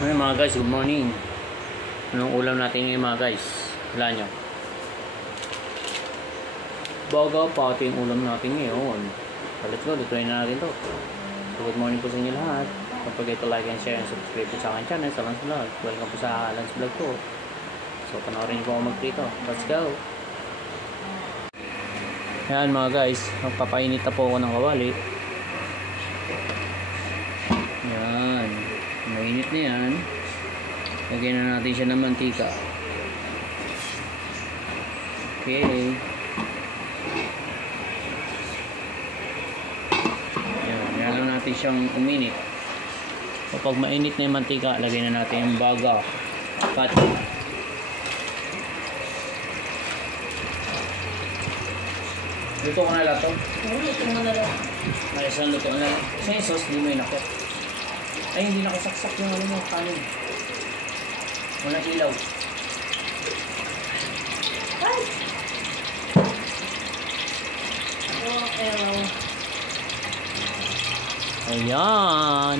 Ay mga guys, good morning. Anong ulam natin ngayon mga guys? Wala nyo. Baga pa ito yung ulam natin ngayon. So let's go, lutuin na natin to. So good morning po sa inyo lahat. Don't forget to like and share and subscribe po sa akin channel sa Lance Vlog. Welcome po sa Lance Vlog po. So panoorin po ako magprito. Let's go. Ayan mga guys, magpapainit na po ako ng kawali. Ayan. Mainit na yan. Lagyan na natin siya ng mantika. Okay. Ayan. Lalo natin siyang uminit. Kapag mainit na yung mantika, lagyan na natin yung baga. Pati. Luto ko na lang ito? Luto mo na lang. May isang luto na lang. Sa yung sauce, di mo inakit. Ay, hindi nakasaksak yung ano mo, kanin. Walang ilaw. Ay! Ilaw. Ayan.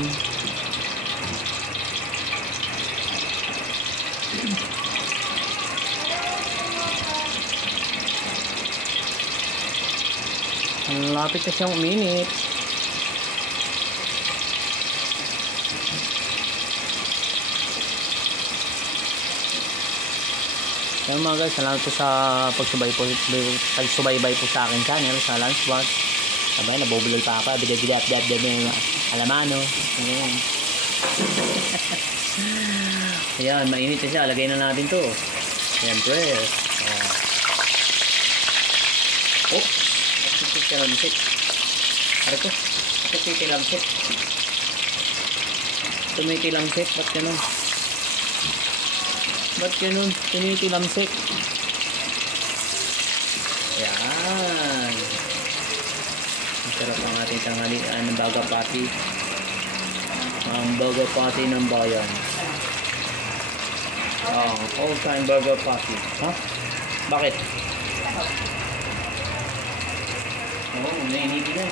Ang lapit na siyang uminit. So mga guys, salamat po sa pagsubaybay po sa akin channel sa Lance Vlog. Sabay, nabubulol pa ako. Bidabidap alamano. Ayan. Ayan, mainit na siya. Lagay na natin to. Siyempre. Oh, titilamsik. Ano to? Titilamsik. Tumitilamsik. Ba't ganun? Ba't ganun? Tinitilamsik. Ayan. Masarap ang ating tanghalian ng baga pati. Ang baga pati ng bayan. All time baga pati. Ha? Bakit? Oo, nainipin na.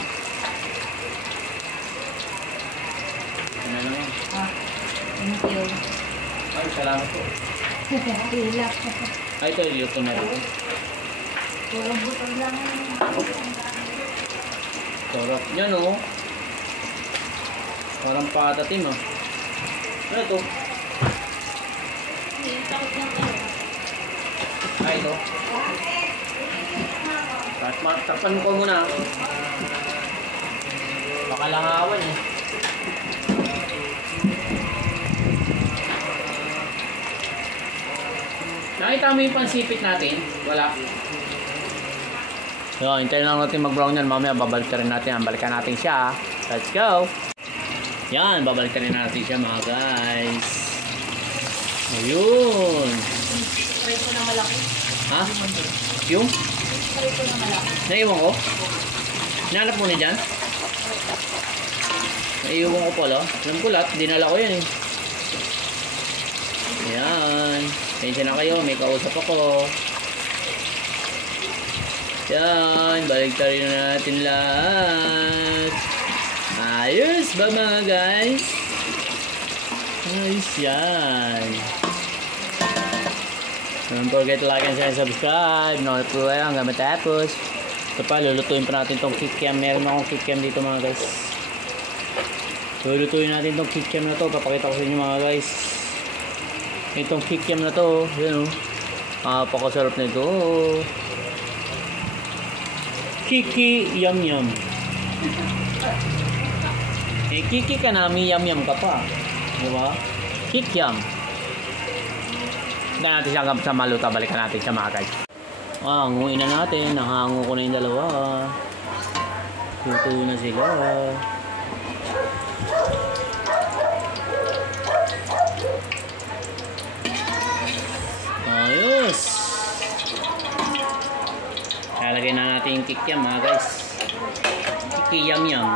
Ano naman? Thank you. Ay, salamat po. Hilap. Ay, ito, iluto na rin. Purong butol lang. Sarap yan, oh. Parang patatim, ah. Ano ito? Ay, ito. Takpan ko muna. Baka langawan, eh. Nakita mo yung pansipit natin? Wala. So, hintayin lang natin mag-brown yan. Mamaya babalik rin natin. Balikan natin siya. Let's go! Yan, babalik rin natin siya mga guys. Ayun. Try ko na malaki. Ha? Yung? Try ko na malaki. Naiwan ko? Hinanap mo na dyan? Naiwan ko pala. Alam ko lahat. Dinala ko yan eh. Ayan. Tensya na kayo. May kausap ako. Yan. Baliktarin na natin lahat. Ayos ba mga guys? Ayos yan. Don't forget to like and share and subscribe. No po kayo hanggang matapos. Ito pa, lulutuin pa natin tong kikiam. Meron akong kikiam dito mga guys. Lulutuin natin tong kikiam na to. Papakita ko sa inyo mga guys. Itong kikiam na to. Yan o. Pakasarap na ito. Kiki yum yum. Eh, kiki ka namin, yum yum ka pa. Diba? Kikiam. Hindi natin siya hanggang sa maluto. Balikan natin siya mga guys. Hanguin na natin. Nahango ko na yung dalawa. Tutuyo na sila. Ayos. Lalagay na natin yung kikiam mga guys. Kiki yum yum.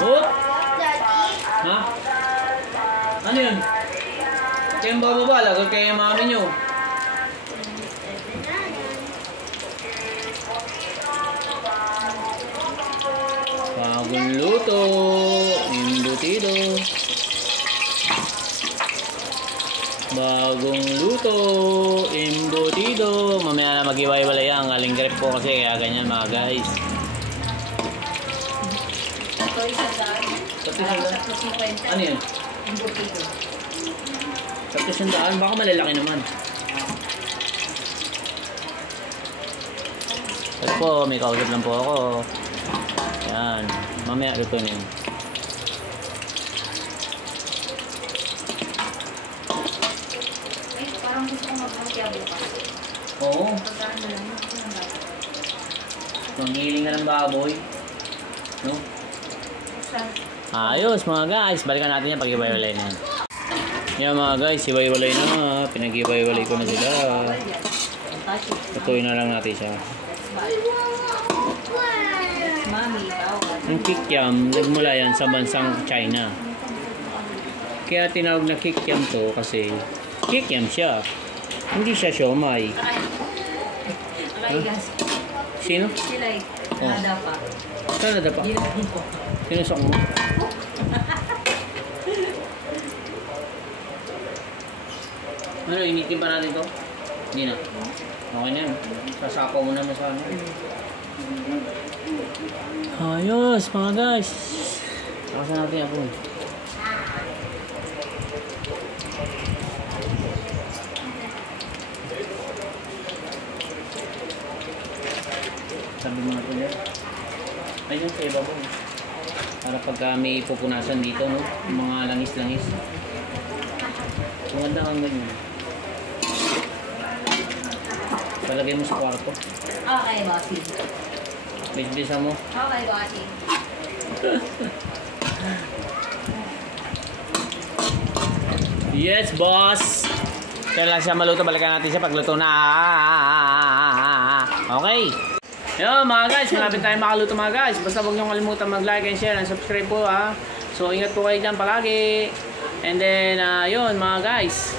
Oh! Ha? Ano yun? kayong bababa, lagot kayo yung mami nyo. Bagong luto, embutido. Bagong luto, embutido. Mamaya na mag-iwalay yan. Aling grip po kasi kaya ganyan mga guys. Ito isang daan. Sa 50. ano yan? Embutido. Sa 100, baka malalaki naman. Ito po, may kausap lang po ako. Yan. Mamaya luto na yun. Ay, parang gusto ko mag-lumpia bukas. Oo. Pagkaan na lang. Gusto ng bata. Manghiling ka ng baboy. No? Basta. Ayos mga guys. Balikan natin yan pag iwalay na yan. Yan mga guys, iwalay na. Pinag-iwalay ko na sila. Tutuin na lang natin siya. Mami, bawal. Ang kikiam, nagmula yan sa bansang China. Kaya tinawag na kikiam to kasi kikiam siya. Hindi siya siomay. Akay gas. Sino? Sila eh. Oh. Nada pa. Saan na pa? Ginagawa ko. Sinusok mo? Ano, initin pa natin to? Hindi na. Okay na yun. Sasapaw mo naman sa ano. Ayos mga guys. Nakasan natin ako. Sabi mo natin yan. Ayun sa iba po. Para pagka may pupunasan dito, no? Yung mga langis-langis. Maganda kang ganyan. Palagay mo sa kwarto. Okay, bossy. Bisbisa mo. Okay, bossy. Yes, boss! Kaya lang siya maluto. Balikan natin siya pagluto na. Okay. Yo mga guys, malapit tayo makaluto mga guys. Basta huwag niyong kalimutan mag-like and share and subscribe po ha. So ingat po kayo dyan palagi. And then yun mga guys,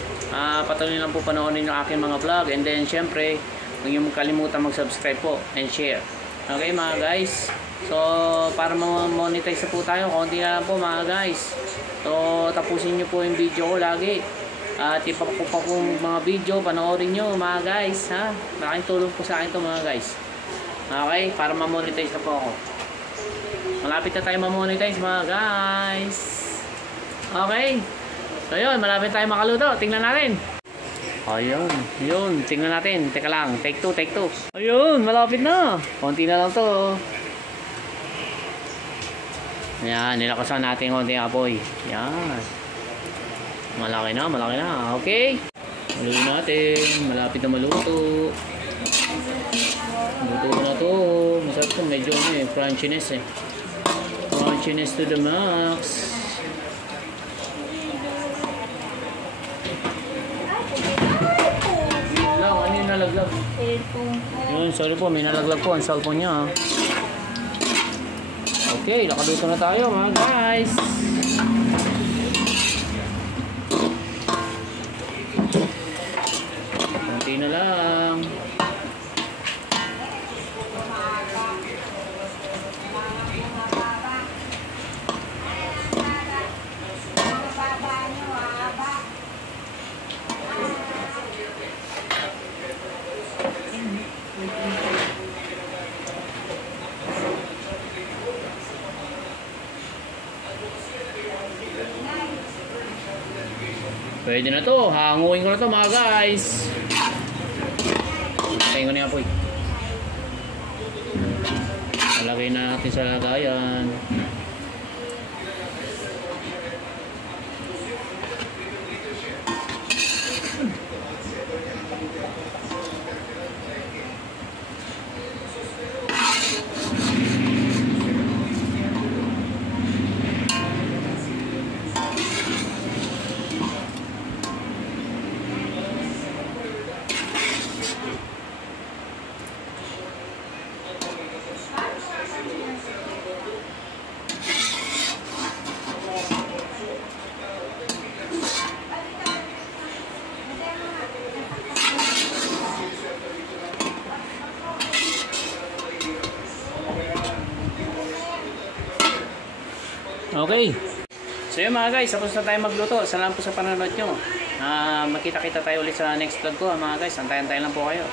patuloy lang po panoorin yung aking mga vlog. And then syempre, huwag niyong kalimutan mag-subscribe po and share. Okay mga guys. So para ma-monetize na po tayo, konti na lang po mga guys. So tapusin niyo po yung video ko lagi. At ipa po pa kong mga video, panoorin nyo mga guys ha. Malaking tulong po sa akin to mga guys. Okay, para ma-monetize na po ako. Malapit na tayo ma-monetize mga guys. Okay. So yun, malapit tayo makaluto. Tingnan natin. Ayun, yun, tingnan natin. Teka lang, take two. Ayun, malapit na. Konti na lang to. Yan, nilakasan natin konti apoy. Yan. Malaki na. Okay. Maluto natin. Malapit na maluto. Luto na to. Masarap to. Medyo crunchiness eh. Crunchiness to the max. Ano yung nalaglag? Yun, sorry po. May nalaglag po ang cellphone niya. Okay, nakaluto na tayo mga guys. Konti na lang. Pwede na to. Hanguin ko na to mga guys. Patayin ko na yung apoy. Palagay na natin sa lagayan. Okay. So yun mga guys, tapos na tayo magluto. Salamat po sa panonood nyo. Makita-kita tayo ulit sa next vlog ko mga guys. Antayan-tayo lang po kayo.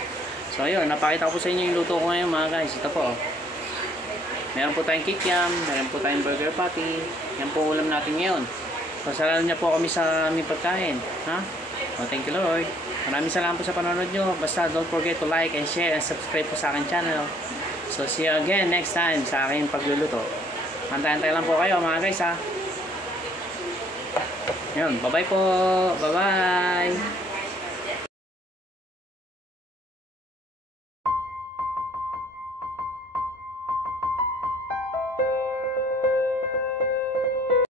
So ayun, napakita ko po sa inyo yung luto ko ngayon mga guys. Ito po. Meron po tayong kikiam, meron po tayong burger patty. Yan po ulam natin ngayon. So salamat niyo po kami sa aming pagkain. Ha? Oh, thank you Lord. Maraming salamat po sa panonood nyo. Basta don't forget to like and share and subscribe po sa akin channel. So see you again next time sa aking pagluluto. Antayan-tayo lang po kayo mga guys ha. Yun, bye-bye po. Bye-bye.